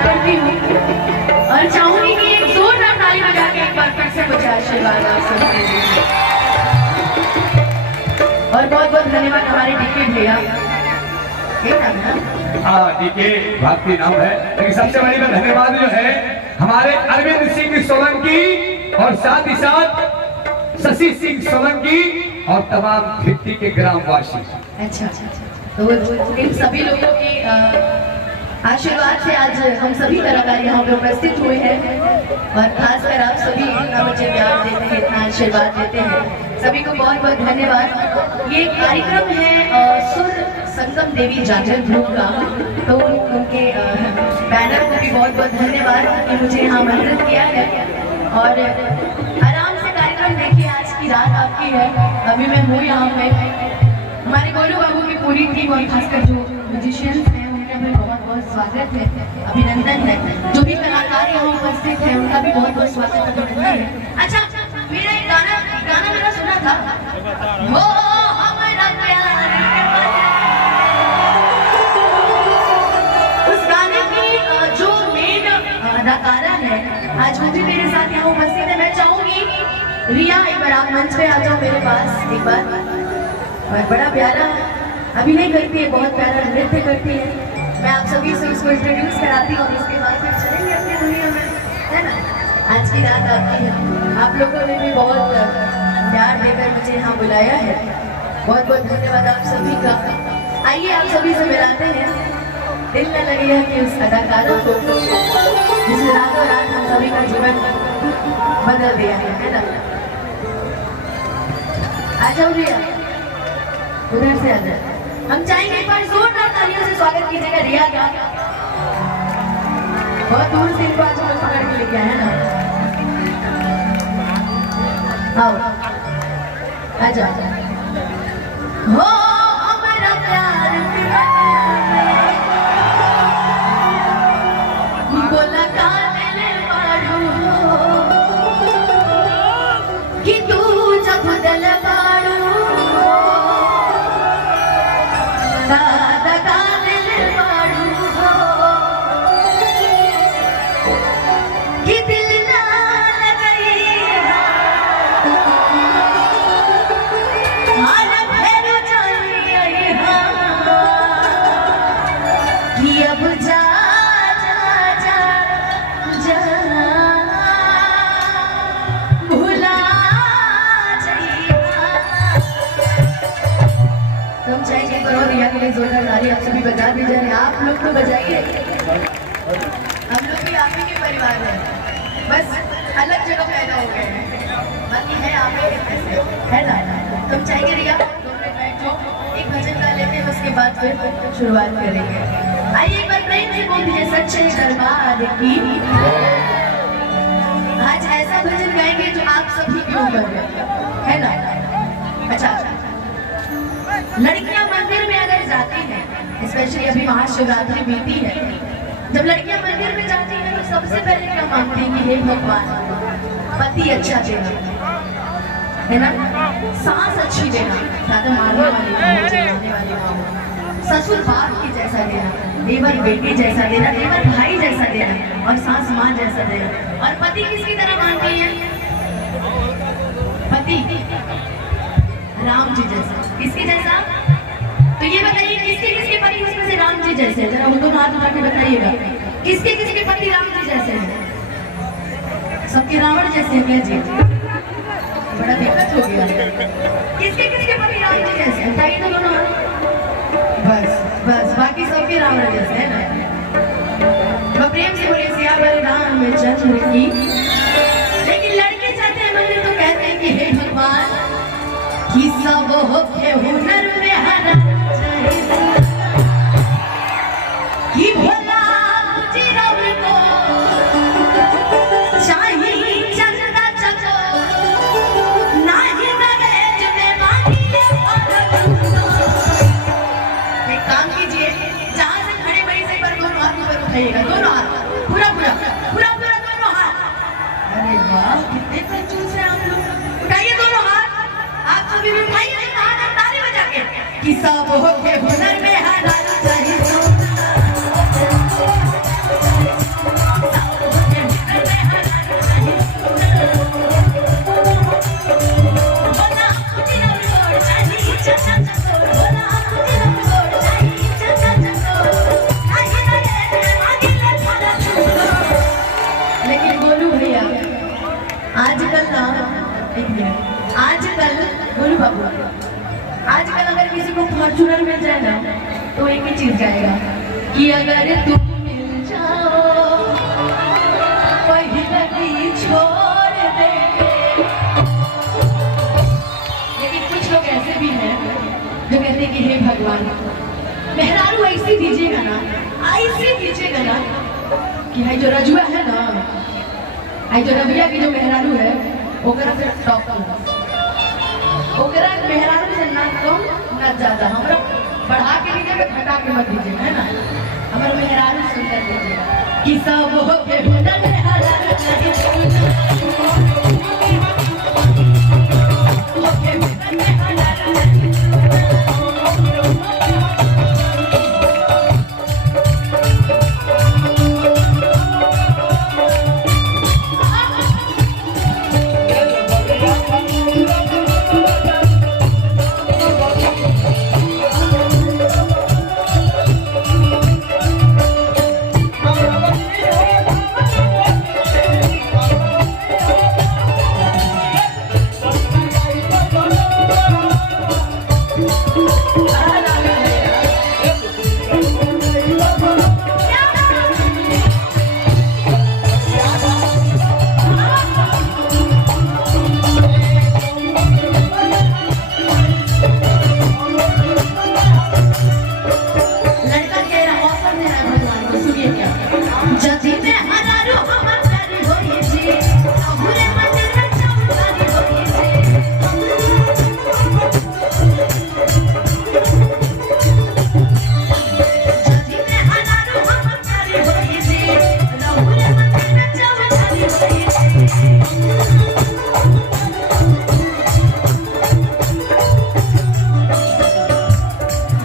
आग्रह करती हूँ और चाहूंगी कि एक जोरदार ताली बजा के एक बार फिर से मुझे आशीर्वाद आप सबके लिए। और बहुत बहुत धन्यवाद हमारे डीके भैया। हाँ, डीके भारती नाम है, लेकिन सबसे बड़ी बात धन्यवाद जो है हमारे अरविंद सिंह सोलंकी और साथ ही साथ शशि सिंह सोलंकी और तमाम खिट्टी के ग्रामवासी। अच्छा, तो इन सभी लोगों के आशीर्वाद से आज हम सभी कलाकार यहाँ पे उपस्थित हुए हैं और खासकर आप सभी इतना मुझे प्यार देते हैं, इतना आशीर्वाद देते हैं, सभी को बहुत बहुत धन्यवाद। ये कार्यक्रम है सुर संगम देवी जागरण ग्रुप का, तो उनके बैनर को भी बहुत बहुत धन्यवाद कि मुझे यहाँ आमंत्रित किया है और आराम से कार्यक्रम देखिए। आज की रात आपकी है, अभी मैं हूँ यहाँ पे, हमारे गोलू बाबू की पूरी टीम और खासकर जो म्यूजिशियंस हैं उनका भी बहुत बहुत स्वागत है, अभिनंदन है। जो भी कलाकार यहाँ उपस्थित हैं उनका भी बहुत बहुत स्वागत अभिनंदन है। अच्छा, मेरा एक गाना मैंने सुना था, वो हमारा प्यार, उस गाने की जो मेन अदाकारा है आज वो भी मेरे साथ यहाँ उपस्थित है। मैं चाहूंगी रिया एक बार आप मंच पे आ जाओ मेरे पास एक बार। और बड़ा प्यारा अभिनय करती है, बहुत प्यारा नृत्य करती है। मैं आप सभी से उसको इंट्रोड्यूस कराती हूँ और उसके बाद फिर चलेंगे अपनी दुनिया में, है ना। आज की रात आपकी है, आप लोगों ने भी बहुत प्यार देकर मुझे यहाँ बुलाया है, बहुत बहुत धन्यवाद आप सभी का। आइए आप सभी से मिलाते हैं, दिल न लगेगा कि उस अदाकारा को जिसने रातों रात हम सभी का जीवन बदल दिया है ना। आ जाओ रिया, उधर से आ जाए। हम चाहेंगे एक बार जोरदार तालियों से स्वागत कीजिएगा रिया का। बहुत दूर से इनको आज हम पकड़ के लेके आए हैं ना। आओ, आ जाओ। हो हमारा प्यार बोला काले पाड़ू कि तू जब दल पाड़ू दादा काले पाड़ू कि दिल ना लगई हाल फेर चली आई कि अब जा जोरदार ताली आप सभी बजा दीजिए। आप लोग तो बजाइए, हम लोग भी आप ही के परिवार हैं, बस अलग जगह पैदा हो गए हैं, बाकी है आप है ना। तुम चाहिए रिया 2 मिनट बैठो, एक भजन गा लेते हैं, उसके बाद फिर शुरुआत करेंगे। आइए एक बार प्रेम से बोल दीजिए सच्चे दरबार की। आज ऐसा भजन गाएंगे जो आप सभी के ऊपर है ना। अच्छा, लड़कियां मंदिर में अगर जाती हैं, स्पेशली अभी महाशिवरात्रि बीती है, जब लड़कियां मंदिर में जाती हैं तो सबसे पहले क्या मांगती हैं कि हे भगवान पति अच्छा देना, है ना, सांस अच्छी देना, ज्यादा मारने वाली हो, ससुर बाप की जैसा देना, देवर बेटी जैसा देना, देवर भाई जैसा देना और सास माँ जैसा देना। और पति किसकी तरह मांगती है? पति राम जी जैसा। किसके जैसा? तो ये बताइए किसके किसके पति उसमें से राम जी जैसे हैं? जरा वो दोनों हाथ उठा के बताइएगा, किसके किसके पति राम जी जैसे हैं? सबके रावण जैसे हैं क्या जी? बड़ा दिक्कत हो गया। किसके किसके पति राम जी जैसे हैं? बताइए तो दोनों हाथ। बस बस, बाकी सबके रावण जैसे है ना। तो प्रेम से बोलिए सियावर रामचंद्र की। लेकिन लड़के जाते हैं मंदिर तो कहते हैं कि हे भगवान कि सब होके हुनर में हरा कि भोला मुझे रब को चाहिए चंदा चको नाही दहेज में मांगिए एक काम कीजिए, जहाँ से खड़े वहीं से पर दोनों हाथ ऊपर उठाइएगा, दोनों हाथ पूरा पूरा पूरा पूरा दोनों हाथ। अरे वाह, कितने कंजूस हैं आप लोग। उठाइए दोनों हाथ, आप सभी भी उठाइए ताली बजा के कि सब होके हुनर में हरा चाहिए। चीज गाएगा कि अगर तुम मिल जाओ पहले छोड़ दे। लेकिन कुछ लोग ऐसे भी हैं जो कहते हैं कि हे भगवान मेहरारू ऐसी दीजिएगा ना, ऐसी दीजिएगा ना कि है जो रजुआ है ना, है जो रबिया की जो मेहरारू है ओकरा से टॉप ओकरा मेहरारू से ना कम ना ज्यादा, हमरा बढ़ा के दीजिएगा घटा के मत दीजिएगा, है ना। हमारे मेहरारू सुंदर दीजिएगा कि सब हो के हुनर हलाल नहीं छूना, हो के हुनर हलाल नहीं छूना।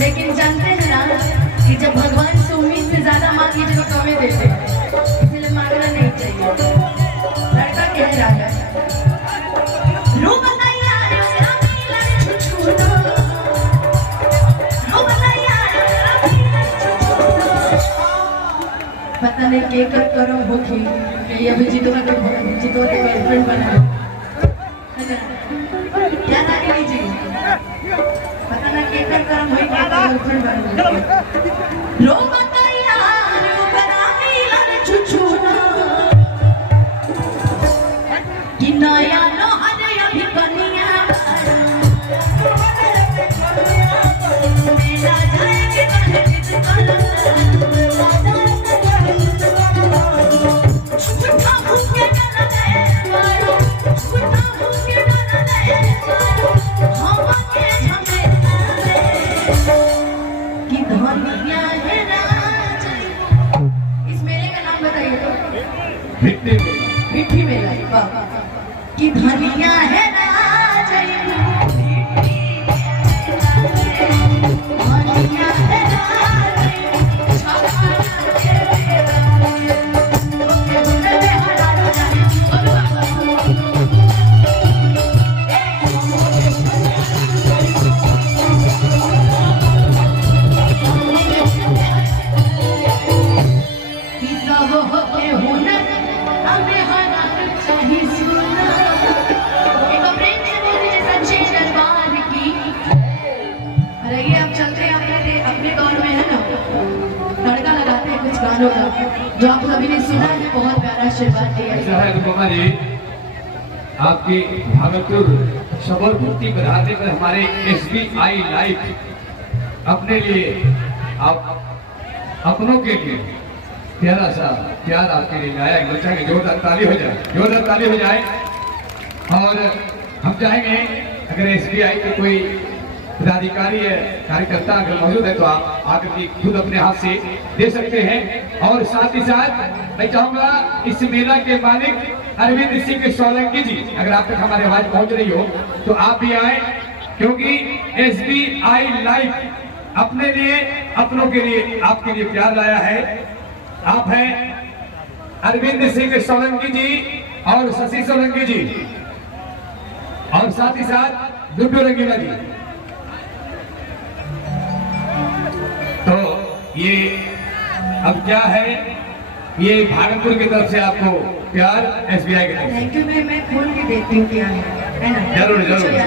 लेकिन जानते हैं ना कि जब भगवान से उम्मीद से ज्यादा मांगिए तो कमी देते हैं, इसलिए मांगना नहीं चाहिए। लड़का कह रहा है रो बताइया रे मेरा मिलन छुछुना, रो बताइया रे मेरा मिलन छुछुना। पता नहीं के कर करो होखी कि अभी जीतवा के गर्लफ्रेंड बना क्या ना लीजिए, पता ना के कर करम होई के गर्लफ्रेंड बना रो बताइया रे मेरा मिलन छुछुना कि नया लोहर अभी कनिया मेरा जाए के झूठा भूखे न दे मारो, झूठा भूखे न दे मारो, हम के झमे कि धनिया है राज। इस मेले का नाम बताइए तो मिट्टी मेला वाह कि धनिया है राज, धनिया है राज, छापा के जो आप सभी ने सुना है, बहुत प्यारा आशीर्वाद दिया है। जी आपकी भागलपुर सबल भक्ति बढ़ाने पर हमारे SBI लाइफ अपने लिए आप अपनों के लिए प्यारा सा प्यार आपके लिए लाया। एक बच्चा की जोरदार ताली हो जाए, जोरदार ताली हो जाए। और हम चाहेंगे अगर SBI के कोई पदाधिकारी है, कार्यकर्ता अगर मौजूद है तो आप आकर के खुद अपने हाथ से दे सकते हैं। और साथ ही साथ मैं चाहूंगा इस मेला के मालिक अरविंद सिंह सोलंकी जी, अगर आप तक हमारी आवाज पहुंच रही हो तो आप भी आए, क्योंकि SBI लाइफ अपने लिए अपनों के लिए आपके लिए प्यार लाया है। आप हैं अरविंद सिंह सोलंकी जी और शशि सोलंकी जी, और साथ ही साथ दुड्डू रंगीला जी। तो ये अब क्या है, ये भागलपुर की तरफ से आपको प्यार SBI की तरफ से। Thank you. मैं खोल के देखती हूँ क्या है ना। जरूर जरूर।